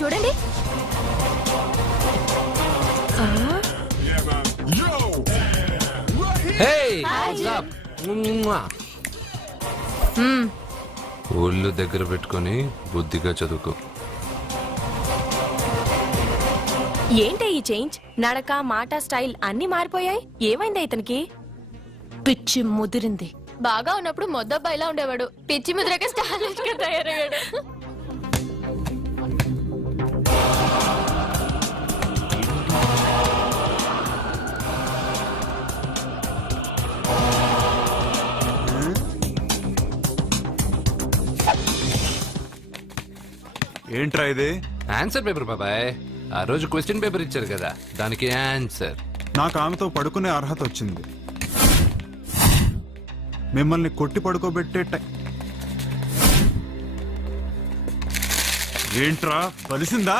చూడండి. ఒళ్ళు దగ్గర పెట్టుకొని బుద్ధిగా చదువుకో. ఏంటి ఈ చేంజ్? నడక, మాట, స్టైల్ అన్ని మారిపోయాయి. ఏమైంది ఇతనికి? పిచ్చి ముదిరింది. బాగా ఉన్నప్పుడు మొద్దబ్బాయిలా ఉండేవాడు. పిచ్చి ముద్రగా స్టైలిష్ గా తయారయ్యాడు. ఏంట్రా ఇది? ఆన్సర్ పేపర్ బాబాయ్. ఆ రోజు క్వశ్చన్ పేపర్ ఇచ్చారు కదా, దానికి ఆన్సర్. నాకు ఆమెతో పడుకునే అర్హత వచ్చింది. మిమ్మల్ని కొట్టి పడుకోబెట్టే ఏంట్రా బలిసిందా?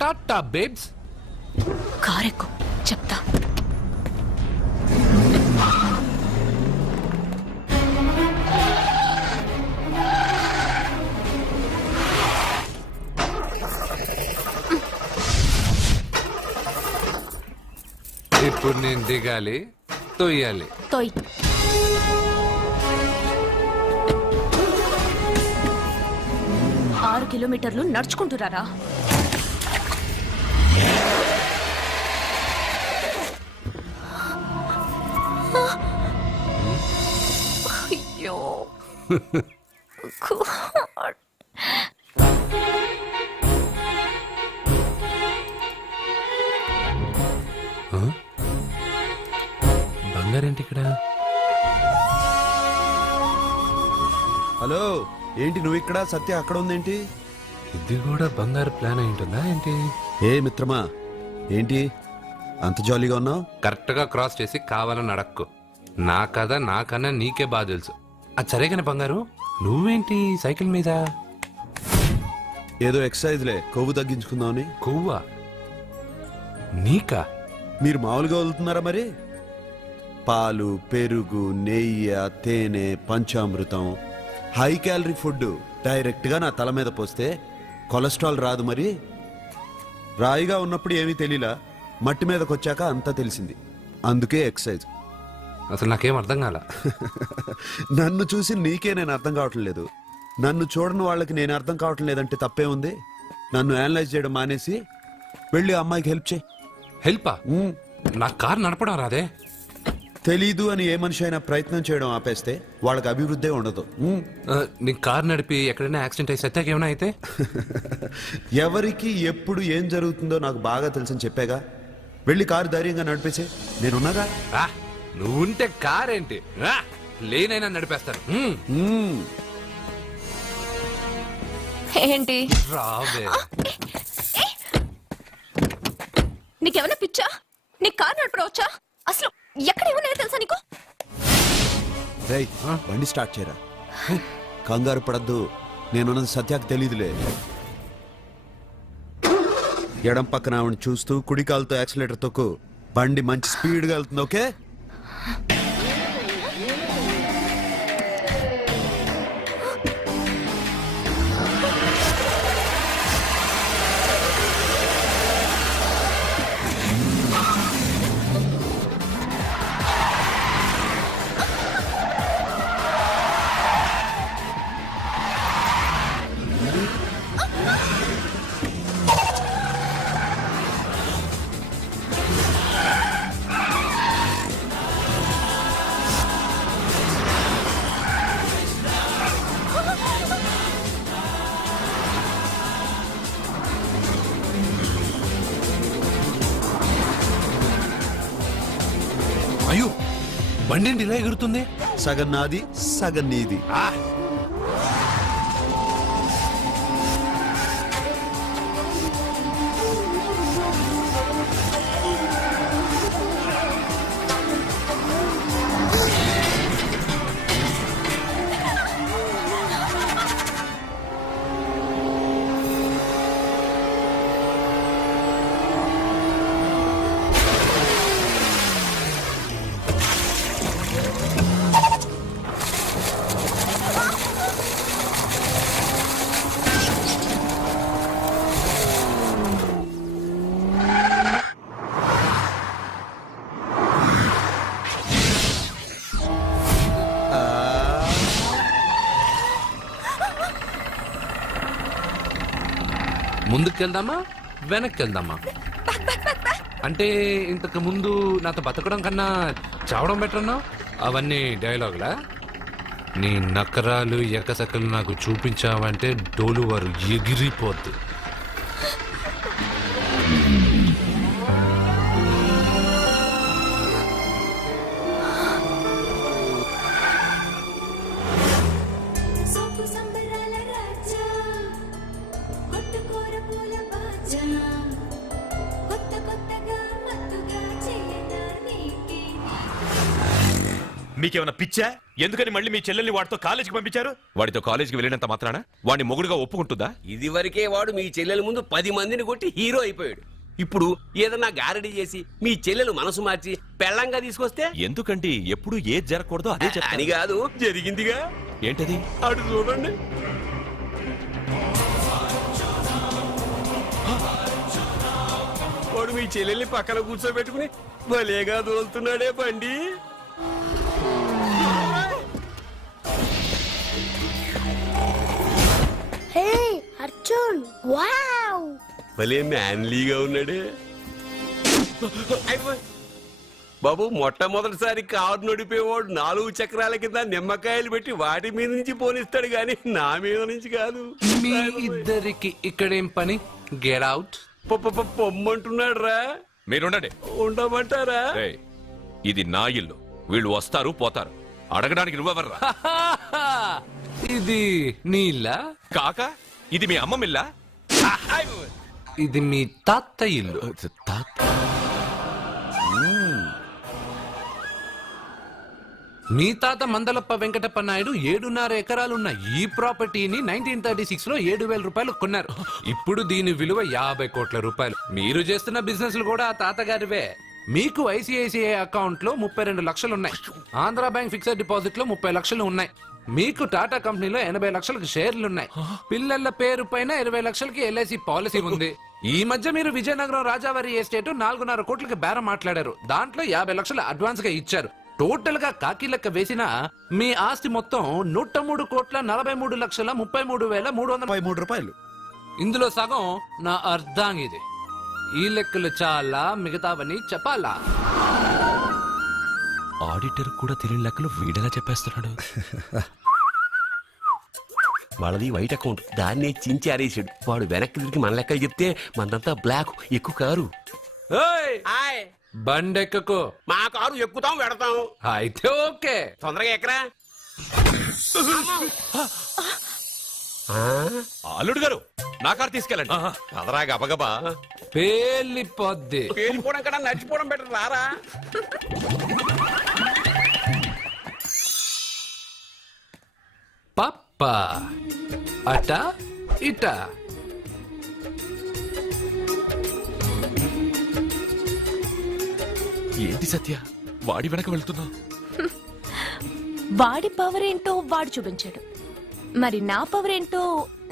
టాటా బేబ్స్. కారెక్కు చెప్తా. ఇప్పుడు నేను దిగాలి, తొయ్యాలి. తొయ్. 6 కిలోమీటర్లు నడుచుకుంటున్నారా? అయ్యో బంగారేంటి ఇక్కడ? హలో, ఏంటి నువ్వు ఇక్కడ, సత్య అక్కడ ఉందేంటి? ఇది కూడా బంగారు ప్లాన్ అయి ఉంటుందా ఏంటి? ఏ మిత్రమా, ఏంటి అంత జాలీగా ఉన్నావు? కరెక్ట్ గా క్రాస్ చేసి కావాలని అడక్కు. నా కథ నాకన్నా నీకే బాగా తెలుసు. అది సరేగానే బంగారు, నువ్వేంటి సైకిల్ మీద? ఏదో ఎక్సర్సైజ్లే, కొవ్వు తగ్గించుకుందామని. కొవ్వా? నీకా? మీరు మామూలుగా వదులుతున్నారా మరి? పాలు, పెరుగు, నెయ్యి, తేనె, panchamrutham, high calorie food direct గా నా తల మీద పోస్తే కొలెస్ట్రాల్ రాదు మరి. రాయిగా ఉన్నప్పుడు ఏమీ తెలియలా, మట్టి మీదకి వచ్చాక అంతా తెలిసింది. అందుకే ఎక్సర్సైజ్. అసలు నాకేం అర్థం కాల. నన్ను చూసి నీకే నేను అర్థం కావట్లేదు, నన్ను చూడని వాళ్ళకి నేను అర్థం కావటం లేదంటే తప్పే ఉంది. నన్ను అనలైజ్ చేయడం మానేసి వెళ్ళి ఆ అమ్మాయికి హెల్ప్ చేయి. హెల్పా? నా కార్ నడపడం రాదే. తెలీదు అని ఏ మనిషి అయినా ప్రయత్నం చేయడం ఆపేస్తే వాళ్ళకి అభివృద్ధి ఉండదు. నీ కార్ నడిపి ఎక్కడైనా యాక్సిడెంట్ అయి సత్యాకి ఏమైనా అయితే? ఎవరికి ఎప్పుడు ఏం జరుగుతుందో నాకు బాగా తెలుసని చెప్పాగా. వెళ్ళి కారు ధైర్యంగా నడిపేసే, నేనున్నాగా. ఆ, నువ్వుంటే కార్ ఏంటి, లేనైనా నడిపేస్తాను. ఏంటి? రావే. నీకేమైనా పిచ్చా? నీకు కార్ నడపడం వచ్చా? అసలు ఎక్కడ ఇవ్వలేదు తెలుసా నీకు? రేయ్, బండి స్టార్ట్ చేయరా. కంగారు పడద్దు, నేనున్నది సత్యాకి తెలీదులే. ఎడం పక్కన ఆవిడ చూస్తూ కుడి కాలుతో యాక్సిలేటర్ తొక్కు. బండి మంచి స్పీడ్గా వెళ్తుంది. ఓకే? అయ్యో, బండి ఏంటి ఇలా ఎగురుతుంది? సగం నాది, సగం నీది. ముందుకెళ్దామా వెనక్కి వెళ్దామా? అంటే ఇంతకు ముందు నాతో బతకడం కన్నా చావడం బెటర్ అన్నా? అవన్నీ డైలాగులా? నీ నకరాలు ఎక్కసక్కలు నాకు చూపించావంటే డోలు వారు ఎగిరిపోద్ది. మీకేమైనా పిచ్చా? ఎందుకని మళ్ళీ మీ చెల్లెల్ని వాడితో కాలేజీకి పంపించారు? వాడితో కాలేజీకి వెళ్ళినంత మాత్రాన వాడిని మొగుడుగా ఒప్పుకుంటుందా? ఇది వరకే వాడు మీ చెల్లెల ముందు 10 మందిని కొట్టి హీరో అయిపోయాడు. ఇప్పుడు ఏదన్నా గారడీ చేసి మీ చెల్లెలు మనసు మార్చి పెళ్ళంగా తీసుకొస్తే ఎందుకంటే ఎప్పుడు ఏది జరగకూడదో అదే అని చెప్తాను. కాదు, జరిగిందిగా. ఏంటది? అటు చూడండి. వాడు మీ చెల్లెల్ని పక్కన కూర్చోబెట్టుకుని భలేగా దోలుతున్నాడే బండి. అర్జున్, వావ్, భలే మ్యాన్లీగా ఉన్నాడే. బాబు, మొట్టమొదటిసారి కారు నడిపేవాడు 4 చక్రాల కింద నిమ్మకాయలు పెట్టి వాటి మీద నుంచి పోనిస్తాడు గాని నా మీద నుంచి కాదు. మీ ఇద్దరికి ఇక్కడేం పని? Get out. పొమ్మంటున్నాడు రా. మీరుండండి. ఉండమంటారా? ఇది నా ఇల్లు. వీళ్ళు వస్తారు పోతారు, అడగడానికి నువ్వెవర్రా? ఇది నీ ఇల్లా? కాక ఇది మీ అమ్మ మిల్లా? ఇది మీ తాత ఇల్లు. మీ తాత మందలప్ప వెంకటప్ప నాయుడు 7.5 ఎకరాలున్న ఈ ప్రాపర్టీని 1936 లో 7,000 రూపాయలు కొన్నారు. ఇప్పుడు దీని విలువ 50 కోట్ల రూపాయలు. మీరు చేస్తున్న బిజినెస్లు కూడా ఆ తాతగారివే. మీకు ఐసిఐసిఐ అకౌంట్ లో 32 లక్షలు ఉన్నాయి. ఆంధ్ర బ్యాంక్ ఫిక్స్డ్ డిపాజిట్ లో 30 లక్షలు ఉన్నాయి. మీకు టాటా కంపెనీలో 80 లక్షలకు షేర్లు ఉన్నాయి. పిల్లల పేరు పైన 20 లక్షలకి ఎల్ఐసి పాలసీ ఉంది. ఈ మధ్య మీరు విజయనగరం రాజావారి ఎస్టేట్ 4.5 కోట్లకి బేరం మాట్లాడారు. దాంట్లో 50 లక్షలు అడ్వాన్స్ గా ఇచ్చారు. టోటల్ గా కాకి లెక్క వేసిన మీ ఆస్తి మొత్తం 103,43,33,333 రూపాయలు. ఇందులో సగం నా అర్ధాంగిది. ఈ లెక్కలు చాలా, మిగతావని చెప్పాలా? ఆడిటర్ కూడా తెలియని లెక్కలు వీడెలా చెప్పేస్తున్నాడు? వాళ్ళది వైట్ అకౌంట్, దాన్నే చించి ఆరేసాడు. వాడు వెనక్కి తిరిగి మన లెక్కలు చెప్తే మనదంతా బ్లాక్. ఎక్కువ కారు. ఏయ్! బండెక్కకు. మా కారు ఎక్కుతాం వెడతాం. అయితే ఓకే. తొందరగా ఎక్కరా. అల్లుడు గారు, నా కారు తీసుకెళ్ళండి. అదరా గబగబా. పేలిపోద్ది. పేలిపోవడం కన్నా నడిచిపోవడం బెటర్. రారా. పప్ప అట ఇట. ఏంటి సత్య, వాడి వెనక వెళ్తున్నా? వాడి పవర్ ఏంటో వాడు చూపించాడు, మరి నా పవర్ ఏంటో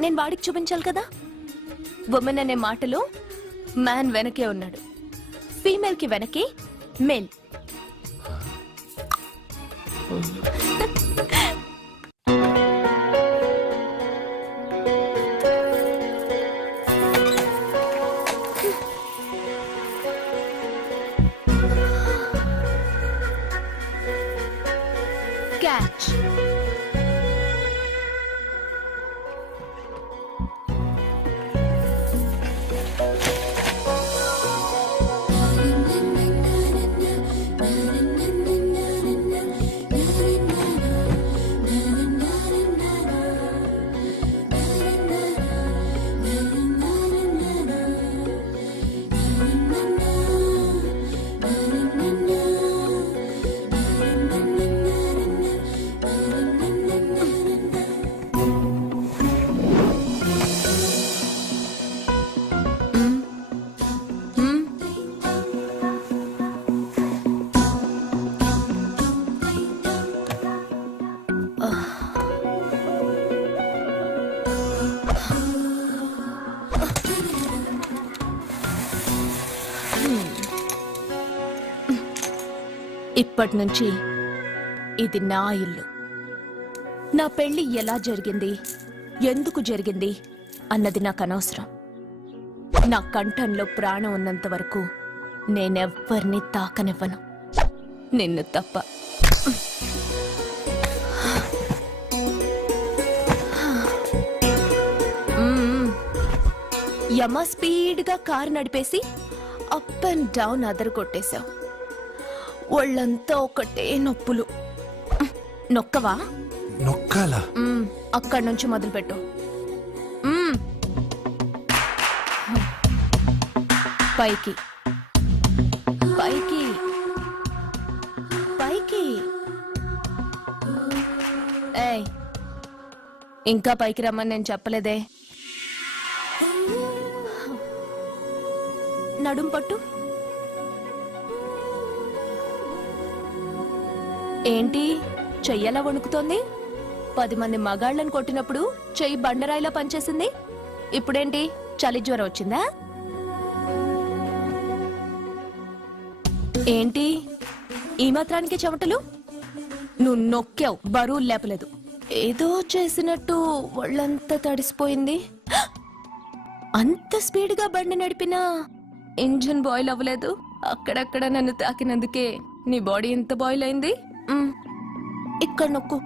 నేను వాడికి చూపించాలి కదా. ఉమెన్ అనే మాటలో మ్యాన్ వెనకే ఉన్నాడు, ఫీమేల్ కి వెనకే మేల్. క్యాచ్. ఇప్పటి నుంచి ఇది నా ఇల్లు. నా పెళ్లి ఎలా జరిగింది, ఎందుకు జరిగింది అన్నది నాకు అనవసరం. నా కంఠంలో ప్రాణం ఉన్నంత వరకు నేనెవ్వరిని తాకనివ్వను, నిన్ను తప్ప. యమ స్పీడ్గా కారు నడిపేసి అప్ అండ్ డౌన్ అదరు కొట్టేశావు. ఒళ్ళంతా ఒకటే నొప్పులు. నొక్కవా? నొక్కాలా? అక్కడి నుంచి మొదలుపెట్టు. పైకి పైకి పైకి. ఏయ్, ఇంకా పైకి రమ్మని నేను చెప్పలేదే. నడుం పట్టు. ఏంటి చెయ్యలా వణుకుతోంది? 10 మంది మగాళ్ళని కొట్టినప్పుడు చెయ్యి బండరాయిలా పనిచేసింది. ఇప్పుడేంటి చలి జ్వరం వచ్చిందా? ఏంటి ఈ మాత్రానికి చెమటలు? నువ్వు నొక్కావు, బరువు లేపలేదు. ఏదో చేసినట్టు ఒళ్ళంతా తడిసిపోయింది. అంత స్పీడ్గా బండి నడిపినా ఇంజిన్ బాయిల్ అవ్వలేదు. అక్కడక్కడ నన్ను తాకినందుకే నీ బాడీ ఎంత బాయిల్ అయింది. ఇక్కడ నొక్కు.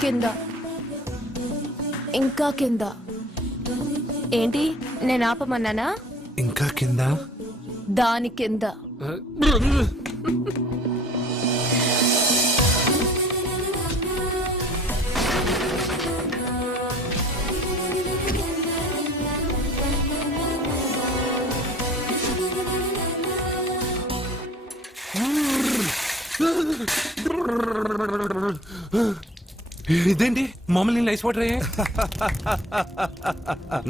కింద, ఇంకా కింద. ఏంటి నేను ఆపమన్నానా? ఇంకా కింద దాని కింద. ఇదేంటి మమ్మల్ని లైస్ వాటర్ అయ్యే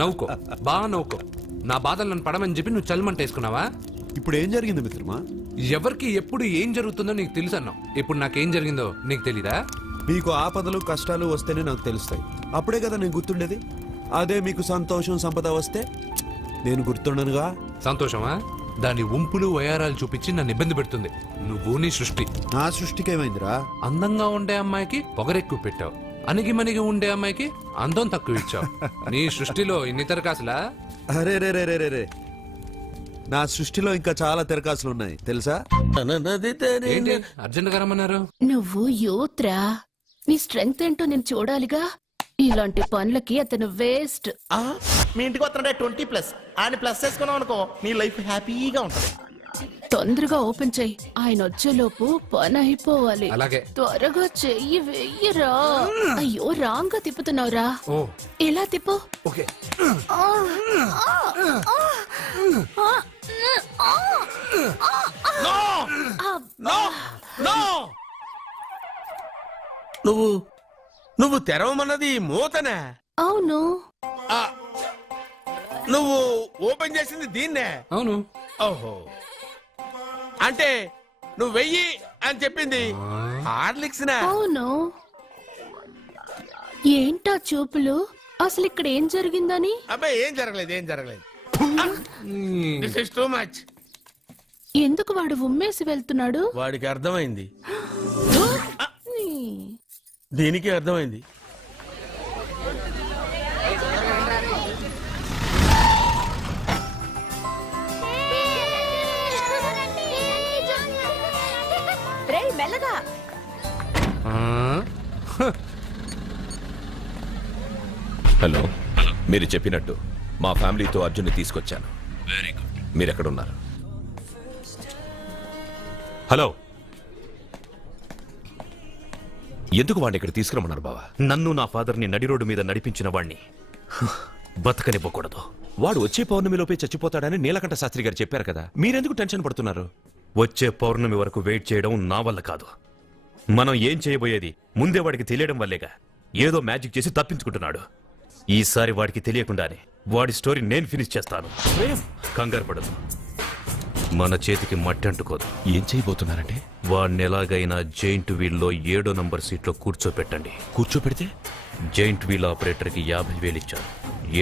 నవ్వుకో బాగా నవ్వుకో. నా బాధలు నన్ను పడమని చెప్పి నువ్వు చల్లమంట వేసుకున్నావా? ఇప్పుడు ఏం జరిగింది మిత్రమా? ఎవరికి ఎప్పుడు ఏం జరుగుతుందో నీకు తెలుసు అన్నావు. ఇప్పుడు నాకేం జరిగిందో నీకు తెలీదా? మీకు ఆపదలు కష్టాలు వస్తేనే నాకు తెలుస్తాయి. అప్పుడే కదా నేను గుర్తుండేది. అదే మీకు సంతోషం సంపద వస్తే నేను గుర్తుండనుగా. సంతోషమా? దాని ఉంపులు వయారాలు చూపించి నన్ను ఇబ్బంది పెడుతుంది. నువ్వు నీ సృష్టి. నా సృష్టికి ఏమైందిరా? అందంగా ఉండే అమ్మాయికి పొగరెక్కువ పెట్టావు, అణిగి మణిగి ఉండే అమ్మాయికి అందం తక్కువ ఇచ్చావు. నీ సృష్టిలో ఇన్ని తరకాసులా? అరే రే రే రే రే, నా సృష్టిలో ఇంకా చాలా తెరకాసులు ఉన్నాయి తెలుసా? ఏంటి అర్జెంట్ గా రమ్మన్నారు? నువ్వు యూత్రా, నీ స్ట్రెంగ్త్ ఏంటో నేను చూడాలిగా. ఇలాంటి పనులకి అతను వేస్ట్. మీ ఇంటికి వస్తుంటే 20+ ఆయన ప్లస్ చేసుకున్నాం అనుకో నీ లైఫ్ హ్యాపీగా ఉంటుంది. తొందరగా ఓపెన్ చెయ్యి, ఆయన వచ్చేలోపు పని అయిపోవాలి. అలాగే. త్వరగా చెయ్యి వెయ్యరా. అయ్యో రాంగ్ గా తిప్పుతున్నావురా. ఓ ఎలా తిప్పు. ఓకే. నువ్వు తెరవమన్నది మూతనే. అవును. నువ్వు ఓపెన్ చేసింది దీన్నే. అవును. ఓహో, అంటే నువ్వు వెయ్యి అని చెప్పింది హార్లిక్స్. అవును. ఏంటా చూపులు? అసలు ఇక్కడ ఏం జరిగిందని? అబ్బాయి ఏం జరగలేదు. This is too much. ఎందుకు వాడు ఉమ్మేసి వెళ్తున్నాడు? వాడికి అర్థమైంది, దీనికి అర్థమైంది. మెల్లగా. హలో, మీరు చెప్పినట్టు మా ఫ్యామిలీతో అర్జున్ని తీసుకొచ్చాను. Very good. మీరు ఎక్కడున్నారు? హలో, ఎందుకు వాడిని ఇక్కడ తీసుకురమ్మన్నారు బావా? నన్ను నా ఫాదర్ని నడి రోడ్డు మీద నడిపించిన వాణ్ణి బతకనివ్వకూడదు. వాడు వచ్చే పౌర్ణమిలోపే చచ్చిపోతాడని నీలకంఠ శాస్త్రి గారు చెప్పారు కదా, మీరెందుకు టెన్షన్ పడుతున్నారు? వచ్చే పౌర్ణమి వరకు వెయిట్ చేయడం నా వల్ల కాదు. మనం ఏం చేయబోయేది ముందే వాడికి తెలియడం వల్లేగా. ఏదో మ్యాజిక్ చేసి తప్పించుకుంటున్నాడు. ఈసారి వాడికి తెలియకుండానే వాడి స్టోరీ నేను ఫినిష్ చేస్తాను. కంగారు పడదు, మన చేతికి మట్టి అంటుకోదు. ఏం చేయబోతున్నారంటే? వాడిని ఎలాగైనా జైంట్ వీల్లో 7వ నంబర్ సీట్లో కూర్చోపెట్టండి. కూర్చోపెడితే జైంట్ వీల్ ఆపరేటర్కి 50,000 ఇచ్చారు.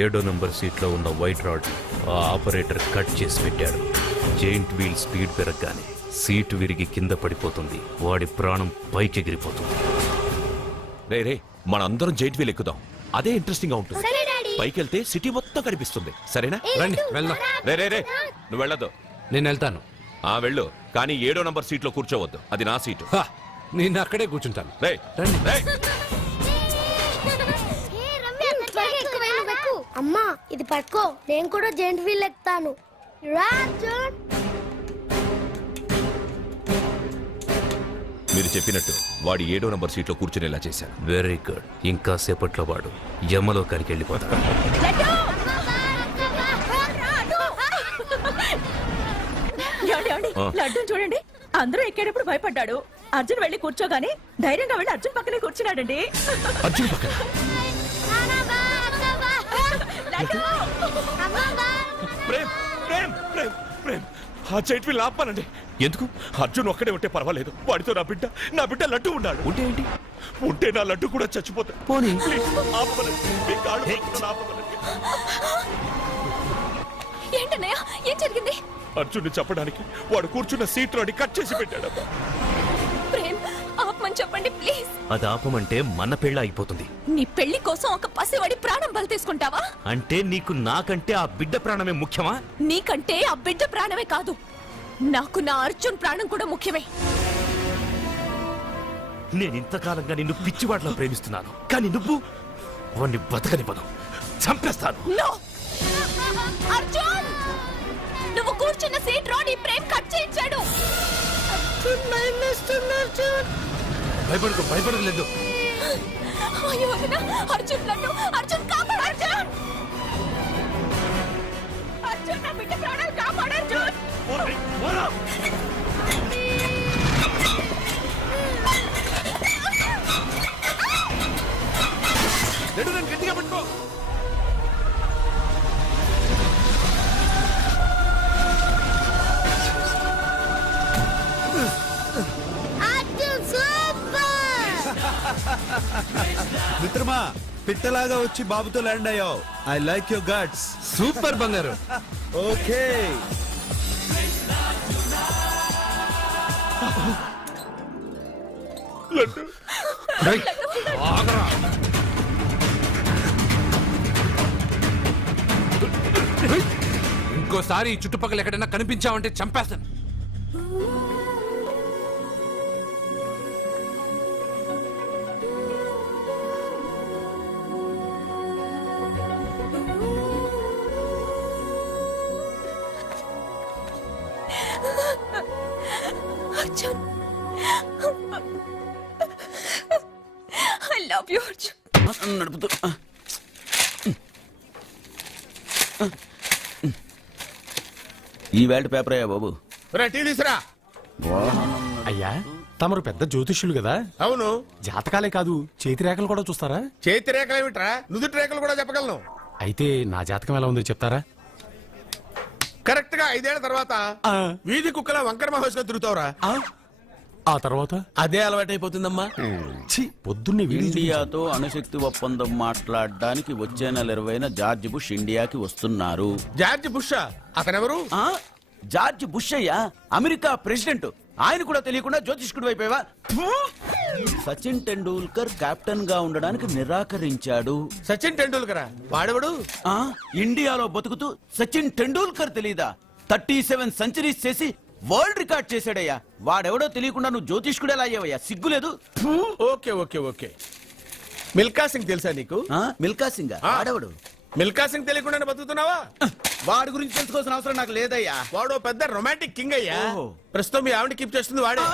7వ నంబర్ సీట్లో ఉన్న వైట్ రాడ్ ఆ ఆపరేటర్ కట్ చేసి పెట్టాడు. జైంట్ వీల్ స్పీడ్ పెరగగానే సీటు విరిగి కింద పడిపోతుంది. వాడి ప్రాణం పైకి ఎగిరిపోతుంది. రే మనందరం జైంట్ వీల్ ఎక్కుదాం, అదే ఇంట్రెస్టింగ్ గా ఉంటుంది. పైకి వెళ్తే సిటీ మొత్తం కనిపిస్తుంది. సరేనా? రండి వెళ్దాం. రే నువ్వు వెళ్ళదు. నేను వెళ్తాను. వెళ్ళు, కానీ 7వ నంబర్ సీట్లో కూర్చోవద్దు, అది నా సీటు. నేను అక్కడే కూర్చుంటాను. రేయ్, రండి. రేయ్. అమ్మా ఇది పట్టుకో, నేను కూడా జెంట్ వీల్ ఎక్కుతాను. రాజన్, మీరు చెప్పినట్టు వాడి 7వ నంబర్ సీట్లో కూర్చునేలా చేశాను. Very good. ఇంకా సేపట్లో వాడు యమలో కరికి వెళ్ళిపోతాడు. లడ్డు చూడండి, అందరూ ఎక్కేటప్పుడు భయపడ్డాడు. అర్జున్ వెళ్ళి కూర్చోగానే ధైర్యంగా వెళ్ళి అర్జున్ పక్కనే కూర్చున్నాడండి. అర్జున్ పక్కన ప్రేమ్ ప్రేమ్ ప్రేమ్ ప్రేమ్ ఆ జైంట్ వీల్ ఆపానండి. ఎందుకు? అర్జున్ ఒక్కడే ఉంటే పర్వాలేదు, వాడితో నా బిడ్డ లడ్డు ఉన్నాడు. ఉంటే ఏంటి? ఉంటే నా లడ్డు కూడా చచ్చిపోతా. పోనీ ఏంటన్నయ్య, ఏం జరిగింది? అర్జున్ చెప్పడానికి వాడు కూర్చున్న సీట్ రోడ్ని కట్ చేసి పెట్టాడు. ప్రేమ్, ఆపమని చెప్పండి ప్లీజ్. అది ఆపమంటే మన పెళ్ళ అయిపోతుంది. నీ పెళ్లి కోసం ఒక పసివాడి ప్రాణం బలి తీసుకుంటావా? అంటే నీకు నాకంటే ఆ బిడ్డ ప్రాణమే ముఖ్యమా? నీకంటే ఆ బిడ్డ ప్రాణమే కాదు, నాకు నా అర్జున్ ప్రాణం కూడా ముఖ్యమే. నేను ఇంతకాలంగా నిన్ను పిచ్చివాట్లా ప్రేమిస్తున్నాను, కానీ నువ్వు వాణ్ణి బతకనివ్వను, చంపేస్తాను. No! అర్జున్! ప్రేమ్ కట్ చేయించాడు. భయపడలేదు. అయ్యో వదినా, అర్జున్ లడ్డు, అర్జున్ కాపాడు అర్జున్. అర్జున్ నా బిడ్డ ప్రాణాలు కాపాడు అర్జున్. గట్టిగా పట్టుకో. అర్జున్ సూపర్. మిత్రమా, పిట్టలాగా వచ్చి బాబుతో ల్యాండ్ అయ్యావు. I like your guts. Super బంగారు. ఓకే. రేయ్, ఆగరా. ఇంకోసారి ఈ చుట్టుపక్కల ఎక్కడైనా కనిపించావంటే చంపేస్తాను. Arjun, I love you Arjun. నడుపుతూ ఈ వేల్ట్ పేపర్ అయ్యా బాబు. టీ తీసురా. అయ్యా, తమరు పెద్ద జ్యోతిష్యులు కదా, అవును. జాతకాలే కాదు చేతి రేఖలు కూడా చూస్తారా? చేతి రేఖలు ఏమిట్రా, నుదుటి రేఖలు కూడా చెప్పగలను. అయితే నా జాతకం ఎలా ఉందో చెప్తారా? కరెక్ట్ గా 5 ఏళ్ల తర్వాత ఆ. వీధి కుక్కల వంకర మహోత్సవం తిరుగుతావురా. ఆ తర్వాత అదే అలవాటైపోతుందమ్మా. ఛీ, పొద్దున్నే వీడియో చూపించాను. ఇండియాతో అణుశక్తి ఒప్పందం మాట్లాడడానికి వచ్చే నెల 20న జార్జ్ బుష్ ఇండియాకి వస్తున్నారు. జార్జ్ బుష్ అతనెవరు? ఆ? జార్జ్ బుష్ అయ్యా, అమెరికా ప్రెసిడెంట్. ఆయన కూడా తెలియకుండా జ్యోతిష్కుడు వైపోయావా? సచిన్ టెండూల్కర్ కెప్టెన్ గా ఉండడానికి నిరాకరించాడు. సచిన్ టెండూల్కర్ వాడెవడు? ఆ? ఇండియాలో బతుకుతూ సచిన్ టెండూల్కర్ తెలీదా? 37 సెంచరీస్ చేసి వరల్డ్ రికార్డ్ చేశాడయ్యా. వాడెవడో తెలియకుండా నువ్వు జ్యోతిష్కుడు ఎలా అయ్యావయ్యా? సిగ్గులేదు. Okay okay okay. Milkha Singh తెలుసా నీకు? మిల్కా సింగ్ వాడెవడు? మిల్కా సింగ్ తెలియకుండా బతుకుతున్నావా? వాడి గురించి తెలుసుకోవాల్సిన అవసరం నాకు లేదయ్యా. వాడు పెద్ద రొమాంటిక్ కింగ్ అయ్యా. ఓహో. ప్రస్తుతం మీ ఆవిడ కీప్ చేస్తుంది వాడే.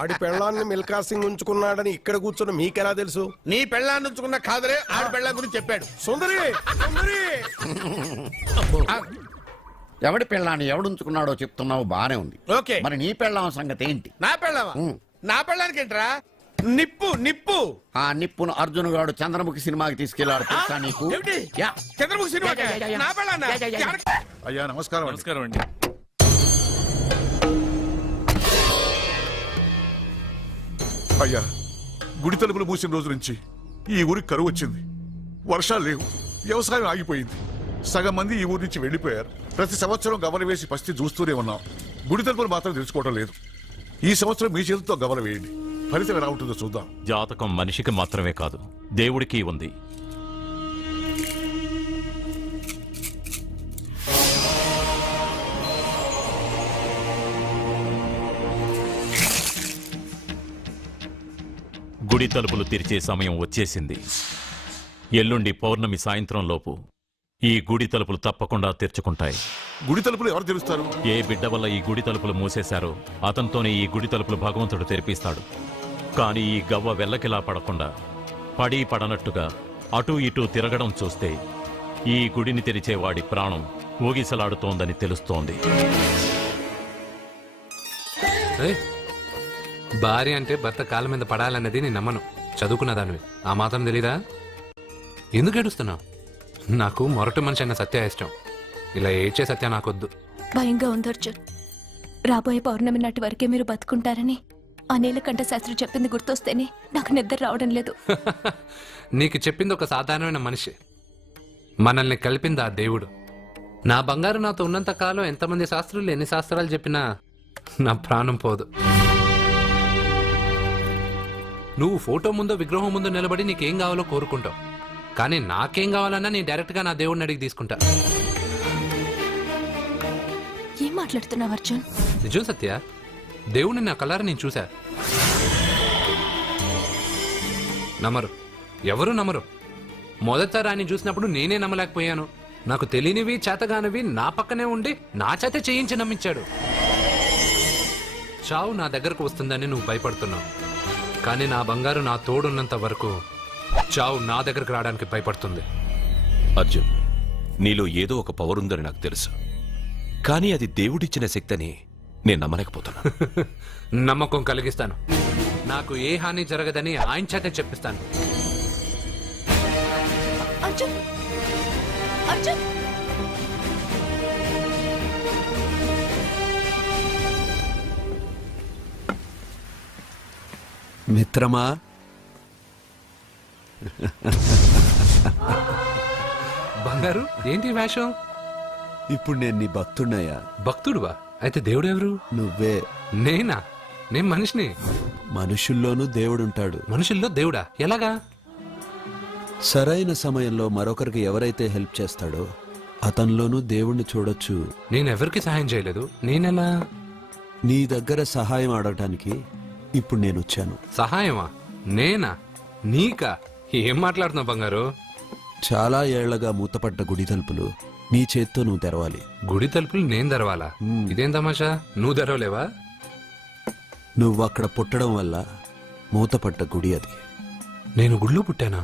ఆడి పెళ్ళాన్ని మిల్కా సింగ్ ఉంచుకున్నాడని ఇక్కడ కూర్చొని మీకెలా తెలుసు? నీ పెళ్ళాన్ని ఉంచుకున్న కాదరే ఆడి పెళ్ళాం గురించి చెప్పాడు. సుందరి, సుందరి. ఎవడి పెళ్ళాన్ని ఎవడుంచుకున్నాడో చెప్తున్నావు, బానే ఉంది. ఓకే, మరి నీ పెళ్ళాం సంగతి ఏంటి? నా పెళ్ళావా? నా పెళ్ళానికి ఏంట్రా? నిప్పు నిప్పు. ఆ నిప్పును అర్జున్ గాడు చంద్రముఖి సినిమాకి తీసుకెళ్లాడు తెలుసా నీకు? ఏమిటి? యా. చంద్రముఖి సినిమా నా పెళ్ళాన్నా? అయ్యా నమస్కారం. నమస్కారం అండి. అయ్యా, గుడి తలుపులు మూసిన రోజు నుంచి ఈ ఊరికి కరువు వచ్చింది. వర్షాలు లేవు, వ్యవసాయం ఆగిపోయింది. సగం మంది ఈ ఊరి నుంచి వెళ్లిపోయారు. ప్రతి సంవత్సరం గమన వేసి పరిస్థితి చూస్తూనే ఉన్నాం. గుడి తలుపులు మాత్రం తెలుసుకోవడం లేదు. ఈ సంవత్సరం మీ చేతితో గమన వేయండి, ఫలితం ఎలా ఉంటుందో చూద్దాం. జాతకం మనిషికి మాత్రమే కాదు, దేవుడికి ఉంది. గుడి తలుపులు తెరిచే సమయం వచ్చేసింది. ఎల్లుండి పౌర్ణమి సాయంత్రం లోపు ఈ గుడి తలుపులు తప్పకుండా తెరుచుకుంటాయి. గుడి తలుపులు ఎవరు తెలుస్తారు? ఏ బిడ్డ వల్ల ఈ గుడి తలుపులు మూసేశారో అతనితోనే ఈ గుడి తలుపులు భగవంతుడు తెరిపిస్తాడు. కానీ ఈ గవ్వ వెల్లకిలా పడకుండా పడి పడనట్టుగా అటూ ఇటూ తిరగడం చూస్తే ఈ గుడిని తెరిచే వాడి ప్రాణం ఊగిసలాడుతోందని తెలుస్తోంది. ఏయ్, భార్య అంటే భర్త కాళ్ళ మీద పడాలన్నది నేను నమ్మను. చదువుకున్న దానివి, ఆ మాత్రం తెలీదా? ఎందుకు ఏడుస్తున్నావు? నాకు మొరటి మనిషి అన్న సత్య ఇష్టం. ఇలా ఏడ్చే సత్య నాకొద్దు. భయంగా ఉంది అర్జున్. రాబోయే పౌర్ణమి నాటి వరకే మీరు బతుకుంటారని ఆ నీలకంఠ శాస్త్రి చెప్పింది గుర్తొస్తేనే నాకు నిద్ర రావడం లేదు. నీకు చెప్పింది ఒక సాధారణమైన మనిషి, మనల్ని కలిపింది ఆ దేవుడు. నా బంగారు నాతో ఉన్నంత కాలం ఎంతమంది శాస్త్రులు ఎన్ని శాస్త్రాలు చెప్పినా నా ప్రాణం పోదు. నువ్వు ఫోటో ముందో విగ్రహం ముందో నిలబడి నీకేం కావాలో కోరుకుంటావు, కానీ నాకేం కావాలన్నా నేను డైరెక్ట్గా నా దేవుడిని అడిగి తీసుకుంటా. ఏం మాట్లాడుతున్నావు అర్జున్? నిజం సత్య, దేవుడిని నా కళ్ళారా నేను చూశా. నమ్మరు, ఎవరు నమ్మరు. మొదటిసారి ఆయన చూసినప్పుడు నేనే నమ్మలేకపోయాను. నాకు తెలియనివి చేతగానివి నా పక్కనే ఉండి నా చేత చేయించి నమ్మించాడు. చావు నా దగ్గరకు వస్తుందని నువ్వు భయపడుతున్నావు, కానీ నా బంగారు నా తోడున్నంత వరకు చావు నా దగ్గరకు రావడానికి భయపడుతుంది. అర్జున్, నీలో ఏదో ఒక పవర్ ఉందని నాకు తెలుసు, కానీ అది దేవుడిచ్చిన శక్తి అని నేను నమ్మలేకపోతున్నా. నమ్మకం కలిగిస్తాను. నాకు ఏ హాని జరగదని ఆయన చేత చెప్పిస్తాను. అర్జున్ అర్జున్ మిత్రమా, బంగారు ఏంటి వేషం? ఇప్పుడు నేను నీ భక్తున్నయ్యా. భక్తుడువా? అయితే దేవుడు ఎవరు? నువ్వే. నేనా? నేను మనిషిని. మనుషుల్లోనూ దేవుడుంటాడు. మనుషుల్లో దేవుడా? ఎలాగా? సరైన సమయంలో మరొకరికి ఎవరైతే హెల్ప్ చేస్తాడో అతనిలోనూ దేవుణ్ణి చూడొచ్చు. నేనెవరికి సహాయం చేయలేదు. నేనెలా? నీ దగ్గర సహాయం అడగటానికి ఇప్పుడు నేను వచ్చాను. సహాయమా? నేనా? నీకా? ఏం మాట్లాడుతున్నావు బంగారు? చాలా ఏళ్లగా మూతపడ్డ గుడి తలుపులు నీ చేత్తో నువ్వు తెరవాలి. గుడి తలుపులు నేను తెరవాలా? ఇదేం తమాషా? నువ్వు తెరవలేవా? నువ్వు అక్కడ పుట్టడం వల్ల మూతపడ్డ గుడి అది. నేను గుడిలో పుట్టానా?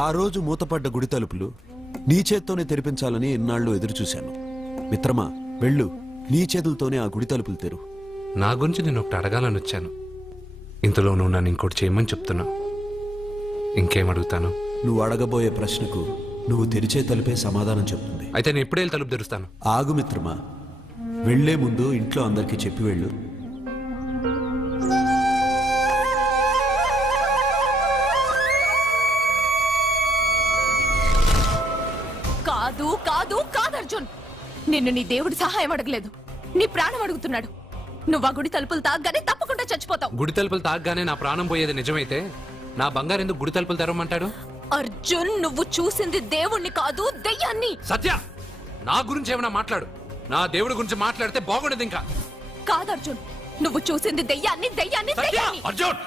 ఆ రోజు మూతపడ్డ గుడి తలుపులు నీ చేత్తోనే తెరిపించాలని ఎన్నాళ్ళు ఎదురుచూశాను. మిత్రమా, వెళ్ళు, నీ చేతులతోనే ఆ గుడి తలుపులు తెరు. నా గురించి నేను ఒకటి అడగాలని వచ్చాను. ఇంతలో నువ్వు నన్ను ఇంకోటి చేయమని చెప్తున్నావు. ఇంకేం అడుగుతాను? నువ్వు అడగబోయే ప్రశ్నకు నువ్వు తెరిచే తలుపే సమాధానం చెప్తుంది. అయితే నేను ఇప్పుడే వెళ్ళి తలుపు తెరుస్తాను. ఆగు మిత్రమా, వెళ్లే ముందు ఇంట్లో అందరికీ చెప్పి వెళ్ళు. కాదు కాదు కాదు అర్జున్, నిన్ను నీ దేవుడి సహాయం అడగలేదు, నీ ప్రాణం అడుగుతున్నాడు. నువ్వు ఆ గుడి తలుపులు తాగ్గానే తప్పకుండా చచ్చిపోతావు. గుడి తలుపులు తాగ్గానే నా ప్రాణం పోయేది నిజమైతే నా బంగారు ఎందుకు గుడి తలుపులు తెరవమంటాడు? అర్జున్, నువ్వు చూసింది దేవుణ్ణి కాదు, దెయ్యాన్ని. సత్య, నా గురించి ఏమైనా మాట్లాడు. నా దేవుడి గురించి మాట్లాడితే బాగుండదు. ఇంకా కాదు అర్జున్, నువ్వు చూసింది దెయ్యాన్ని, దెయ్యాన్ని, దెయ్యాన్ని. అర్జున్!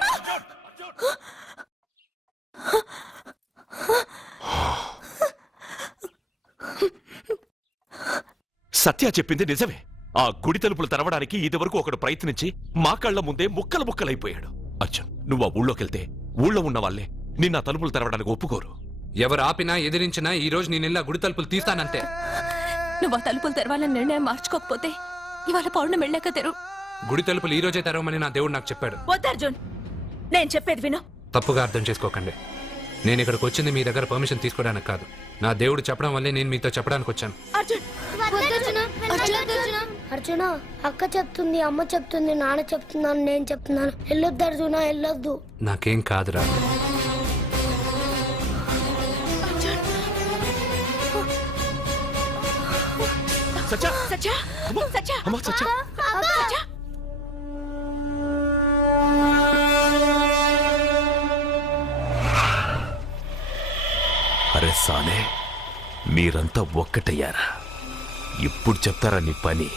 సత్య చెప్పింది నిజమే. ఆ గుడి తలుపులు తెరవడానికి ఇదివరకు ఒకడు ప్రయత్నించి మా కళ్ళ ముందే ముక్కలు ముక్కలైపోయాడు. అర్జున్, నువ్వు ఆ ఊళ్ళోకెళ్తే ఊళ్ళో ఉన్న వాళ్ళే నిన్న తలుపులు తెరవడానికి ఒప్పుకోరు. ఎవరు ఆపినా ఎదిరించినా ఈ రోజు నేను గుడి తలుపులు తీస్తానంతే. నువ్వు ఆ తలుపులు తెరవాలని నిర్ణయం మార్చుకోకపోతే ఇవాళ పౌర్ణమి వెళ్ళాక తెరు. గుడి తలుపులు ఈ రోజే తెరవమని నా దేవుడు నాకు చెప్పాడు. వద్దు అర్జున్, నేను చెప్పేది విను. తప్పుగా అర్థం చేసుకోకండి. నేను ఇక్కడికి వచ్చింది మీ దగ్గర పర్మిషన్ తీసుకోవడానికి కాదు. నా దేవుడు చెప్పడం వల్లే నేను మీతో చెప్పడానికి వచ్చాను. అర్జున, అక్క చెప్తుంది, అమ్మ చెప్తుంది, నాన్న చెప్తున్నాను, నేను చెప్తున్నాను. వెళ్ళొద్దు అర్జున, వెళ్ళొద్దు. నాకేం కాదురా. సత్య! సత్య! సత్య! అమ్మా, సత్య! సత్య! అరే సానే, మీరంతా ఒక్కటయ్యారా? ఇప్పుడు చెప్తారా నీ పని?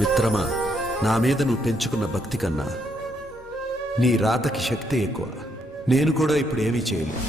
మిత్రమా, నా మీద నువ్వు పెంచుకున్న భక్తి కన్నా నీ రాతకి శక్తి ఎక్కువ. నేను కూడా ఇప్పుడు ఏమీ చేయలేదు.